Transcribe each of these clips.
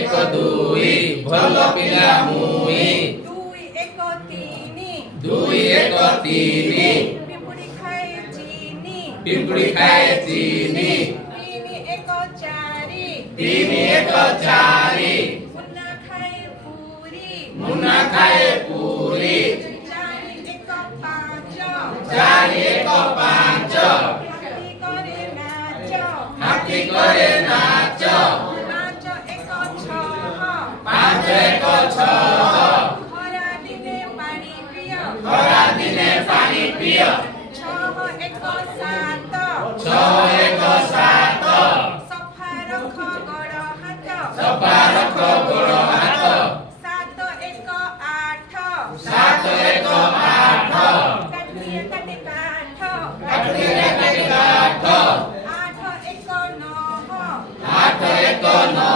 ଏକ ଦୁଇ ଭଲ ପିଲା ମୁଇଁ। ଦୁଇ ଏକ ତିନି ଦୁଇ ଏକ ତିନି ପିମ୍ପୁଡ଼ି ଖାଏ ଚିନି। ପିମ୍ପୁଡ଼ି ଖାଏ ଚିନି। ତିନି ଏକ ଚାରି ତିନି ଏକ ଚାରି ମୁନା ଖାଏ ପୁରୀ। ମୁନା ଖାଏ ପୁରୀ। ଚାରି ଏକ ପାଞ୍ଚ ଚାରି ଏକ ପାଞ୍ଚ ହାତୀ କରେ ନାଚ। ହାତୀ କରେ ନାଚ। ପାଞ୍ଚ ଏକ ଛଅ ପାଞ୍ଚ ଏକ ଛଅ ଖରା ଦିନେ ପାଣି ପିଅ। ଖରା ଦିନେ ପାଣି ପିଅ। ଛଅ ଏକ ସାତ ଛଅ ଏକ ସାତ ସଫା ରଖ ଗୋଡ଼ ହାତ। ସଫା ରଖ ଗୋଡ଼ ହାତ। ସାତ ଏକ ଆଠ ସାତ ଏକ ଆଠ କାଠିଏ କାଟେ କାଠ। କାଠିରେ କାଟି କାଠ। ଆଠ ଏକ ନଅ ଆଠ ଏକ ନଅ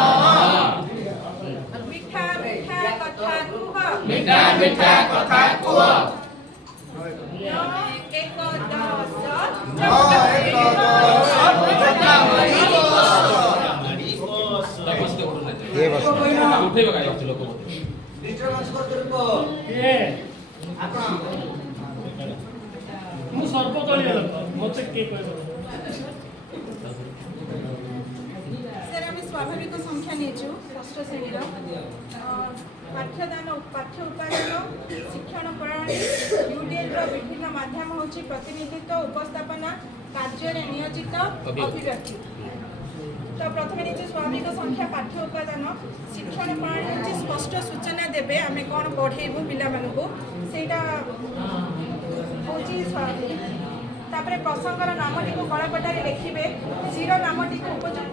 ମିଠା ମିଠା କଥା କୁହ। ମିଠା ମିଠା କଥା କୁହ। ନଅ ଏକ ଦଶ ଉଠେଇବ କାଇଁ ଲୋକ ମୁଁ ସର୍ବ କରିବା ଲୋକ ମତେ କିଏ କହିବ? স্যার আমি স্বাভাবিক সংখ্যা নিয়েছু ষষ্ঠ শ্রেণীর পাঠ্যদান পাঠ্য উপাদান শিক্ষণ প্রণালী ইউডিএল বিভিন্ন মাধ্যম হচ্ছে প্রতিনিধিত্ব উপস্থাপনা কার্যরে নিয়োজিত অভিব্যক্তি। তো প্রথমে নিচে স্বাভাবিক সংখ্যা পাঠ্য উপাদান শিক্ষণ প্রণালী হচ্ছে স্পষ্ট সূচনা দেবে আমি কোণ পড়াইবু পিলামানকু সেইটা হচ্ছে স্বাভাবিক। তারপরে প্রসঙ্গর নামটি কলাপটারে লিখবে শির নামটি উপযুক্ত